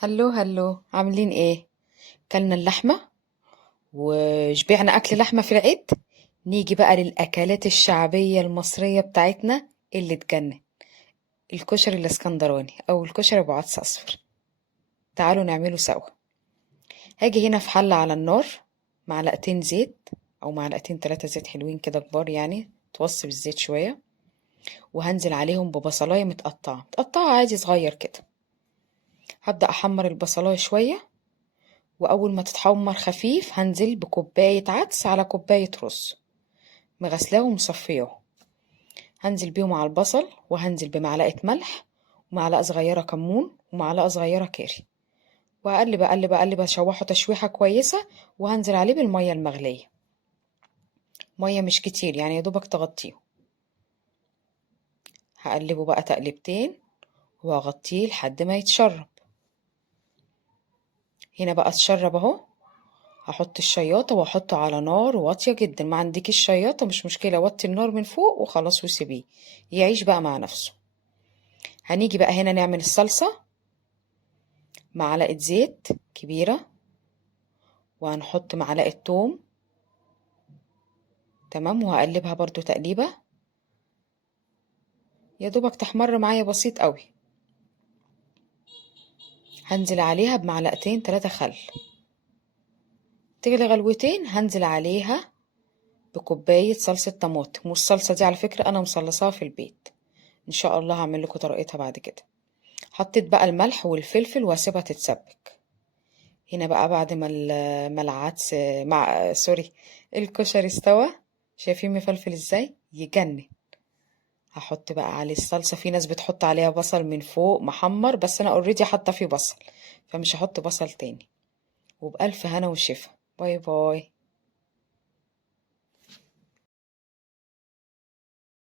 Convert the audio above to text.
هلو هلو، عاملين ايه؟ كلنا اللحمة وشبعنا أكل لحمة في العيد. نيجي بقى للأكلات الشعبية المصرية بتاعتنا اللي تجنن. الكشري الاسكندراني أو الكشري أبو عدس أصفر. تعالوا نعمله سوا. هاجي هنا في حلة على النار، معلقتين زيت أو معلقتين 3 زيت حلوين كده كبار، يعني توصي بالزيت شوية. وهنزل عليهم ببصلاية متقطعة عادي صغير كده. هبدأ أحمر البصلاية شوية، وأول ما تتحمر خفيف هنزل بكوباية عدس على كوباية رز مغسلاه ومصفياه. هنزل بيهم على البصل، وهنزل بمعلقة ملح ومعلقة صغيرة كمون ومعلقة صغيرة كاري، وأقلب أقلب أقلب أشوحه تشويحة كويسة. وهنزل عليه بالمية المغلية، مية مش كتير يعني يا دوبك تغطيه. هقلبه بقى تقلبتين وهغطيه لحد ما يتشرب. هنا بقى اتشرب اهو. هحط الشياطة واحطه على نار واطية جدا. ما عندكيش الشياطة مش مشكلة، وطي النار من فوق وخلاص وسيبيه يعيش بقى مع نفسه. هنيجي بقى هنا نعمل الصلصة. معلقة زيت كبيرة، وهنحط معلقة توم. تمام، وهقلبها برضو تقليبة يا دوبك تحمر معايا بسيط قوي. هنزل عليها بمعلقتين 3 خل. تغلي غلوتين هنزل عليها بكوباية صلصة طماطم، والصلصة دي على فكرة أنا مصلصاها في البيت. إن شاء الله هعمل لكم طريقتها بعد كده. حطيت بقى الملح والفلفل وهسيبها تتسبك. هنا بقى بعد ما العدس مع سوري الكشري استوى. شايفين مفلفل ازاي يجنن. هحط بقى عليه الصلصة. في ناس بتحط عليها بصل من فوق محمر، بس انا اوريدي حاطة فيه بصل، فمش هحط بصل تاني. وبألف هنا وشفا. باي باي.